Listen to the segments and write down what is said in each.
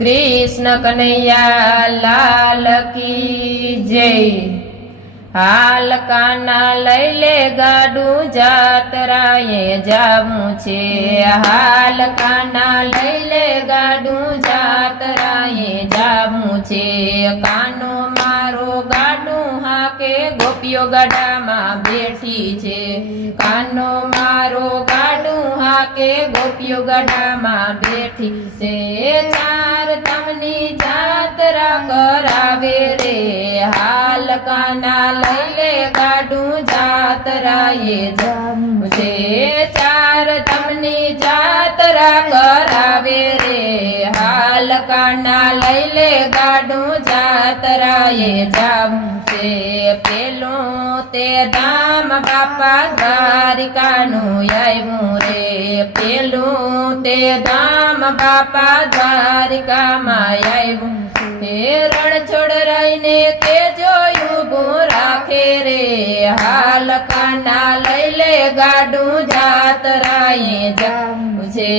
कृष्ण कन्हैया लाल की जय। हाल काना लई ले गाडू जातराए जावू छे। हाल काना लई ले गाडू जातराए जावू छे। कानो मारो गाडू हाके गोपियो गाडामां बेठी छे। कानो मारो गाडू हाके गोपियो गाडामां बेठी छे। चार तमनी जातरा करावे रे। हाल काना लई ले गाडू जातराए जावू छे। चार तमनी जातरा करावे रे। हाल काना लई ले गाडू जातराए जावू छे। पेलो ते धाम बापा द्वारिकानुं आव्युं रे। पेलो ते धाम बापा द्वारिकामां आव्युं। रण छोड़ रहीने ते जोयुं ऊभुं राखे रे। हाल काना लई ले गाडू जातराए जावू छे।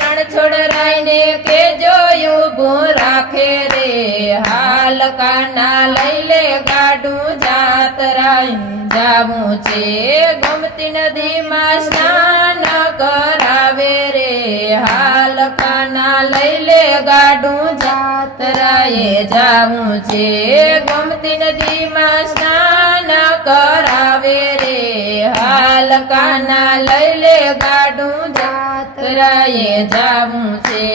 रण छोड़ रहीने के जोयुं ऊभुं राखे रे। हाल काना लई ले गाडू जातराए जावू छे। गोमती नदीमां स्नान करावे रे। हाल काना लई ले गाडू जातराए जावू छे। गोमती नदीमां स्नान करावे रे। हाल काना लई ले गाडू जातराए जावू छे।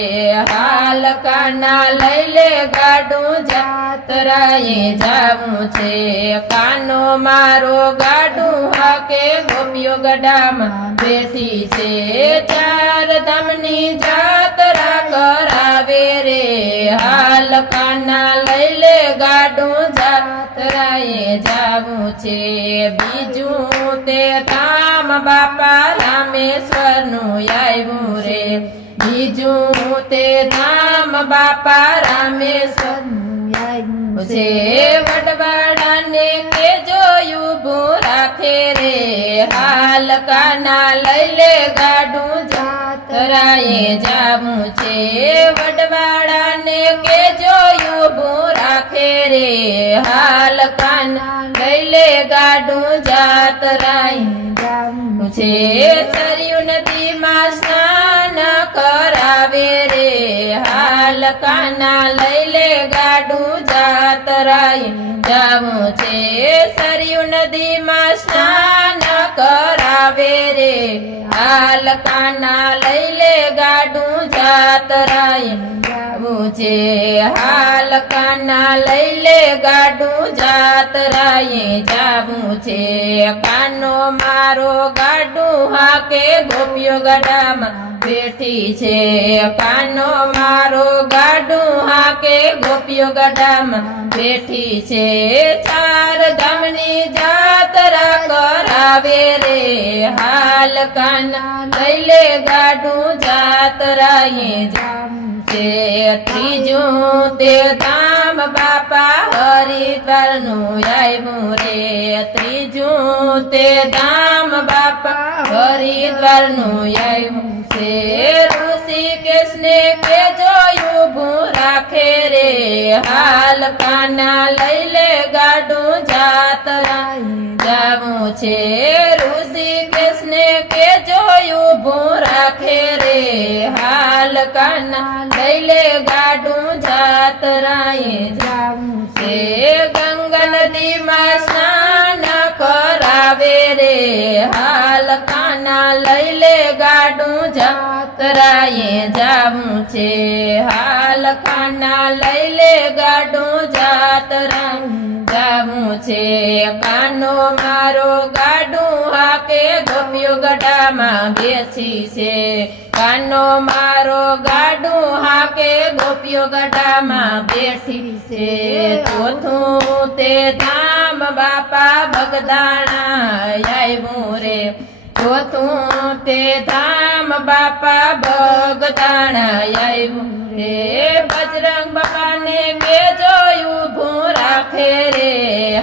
हाल काना लई ले गाडू जातराए जावू छे। कानो मारो गाडू हाके गोपियो गाडामां बेठी छे। चार धामनी जातरा करावे रे। हाल काना लई ले गाडू जातराए जावू छे। बीजू ते धाम बापा रामेश्वरनुं आव्युं रे। बीजू ते धाम बापा रामेश्वरनुं आव्युं छे। वडवाडाने के जोयुं ऊभुं राखे रे। हाल काना लई ले गाडू जातराए जावू छे। वडवाडाने के जोयुं ऊभुं राखे रे। हाल काना लई ले गाडू जातराए जावू छे। सरयू नदीमां स्नान करावे रे। हाल काना लई ले गाडू जातराए जावू छे। सरयू नदीमां स्नान करावे रे। हाल काना लई ले गाडू जातराए जावू छे। हाल काना लई ले गाडू जातराए जावू छे। कानो मारो गाडू हाके गोपियो गाडामां बेठी छे। कानो मारो गाडू हाके गोपियो गाडामां बेठी छे। चार धामनी जातरा करावे रे। हाल काना लई ले गाडू जातराए जावू छे। त्रीजું ते धाम बापा हरिद्वारनुं आव्युं रे। त्रीजું ते धाम बापा हरिद्वारनुं आव्युं छे। ऋषिकेशने के जोयुं ऊभुं राखे रे। हाल काना लई ले गाडू जातराए जावू छे। ऋषिकेशने के जोयुं ऊभुं राखे रे। हाल काना लई ले गाडू जातराए जावू छे। गंगा नदीमां स्नान करावे रे। हाल काना लई ले गाडू जातराए जावू छे। हाल काना लई ले गाडू जातराए जावू छे। कानो मारो गाडू हाके गोपियो गाडामां बेठी छे। कानो मारो गाडू हाके गोपियो गाडामां बेठी छे। चौथું ते धाम बापा बगदाणा आव्युं रे। चौथું ते धाम बापा बगदाणा आव्युं रे। बजरंग बापा ने के जोयुं ऊभुं राखे रे।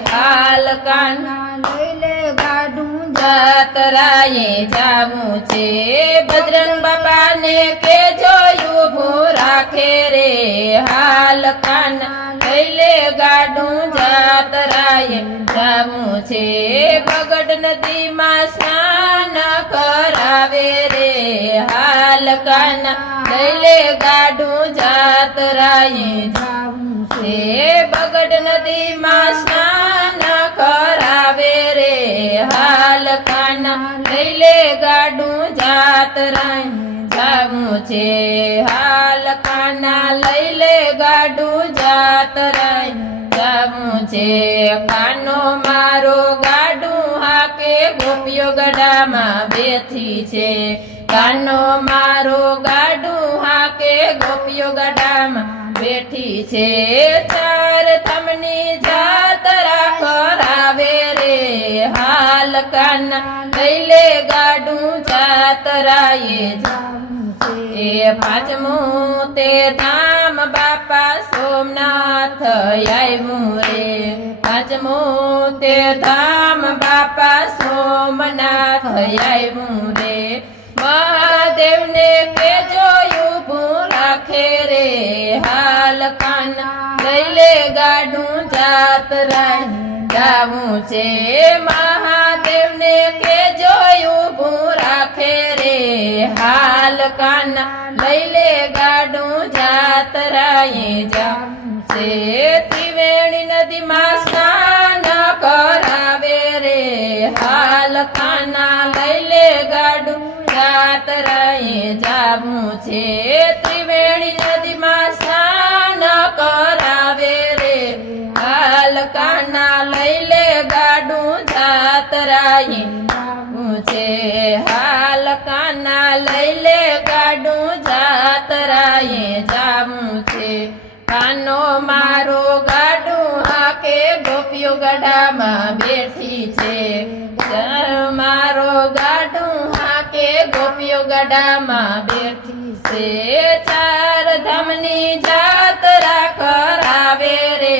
हाल काना लई ले गाडू जातराए जावू छे। बजरंग बापा ने के जोयुं ઊભું રાખે રે હાલ કાના લઈ લે ગાડું જાતરાએ જાવું છે બગડ નદીમાં સ્નાન કરાવે રે હાલ કાના લઈ લે ગાડું જાતરાએ જાવું છે બગડ નદીમાં સ્નાન કરાવે રે હાલ કાના લઈ લે ગાડું જાતરાએ જાવું છે હાલ કાના લઈ લે ગાડું જાતરાએ જાવું છે કાનો મારો ગાડું હાકે ગોપીઓ ગડામાં બેઠી છે કાનો મારો ગાડું હાકે ગોપીઓ ગડામાં બેઠી છે ચાર થમની જાતરા કરાવે રે હાલ કાના લઈ લે ગાડું જાતરાએ જાવું છે પાંચમું તે ધામ બાપા સોમનાથ આવ્યું રે પાંચમું તે ધામ બાપા સોમનાથ આવ્યું રે મહાદેવને કે જોયું ઊભું રાખે રે હાલ કાના લઈ લે ગાડું જાતરાએ જાવું છે મહાદેવને કે જોયું ઊભું રાખે રે હાલ કાના લઈ લે ગાડું જાતરાએ જાવું છે ત્રિવેણી નદીમાં સ્નાન કરાવે રે હાલ કાના લઈ લે ગાડું જાતરાએ જાવું છે ત્રિવેણી નદીમાં સ્નાન કરાવે રે હાલ કાના લઈ લે ગાડું જાતરાએ જાવું છે હાલ કાના લઈ લે ગાડું જાતરાએ જાવું છે કાનો મારો ગાડું હાકે ગોપીઓ ગડામાં બેઠી છે મારો ગાડું હાકે ગોપીઓ ગડામાં બેઠી છે ચાર ધામની જાતરા કરાવે રે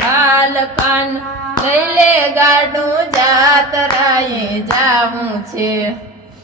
હાલ કાના લઈ લે ગાડું જાતરાએ જાવું છે।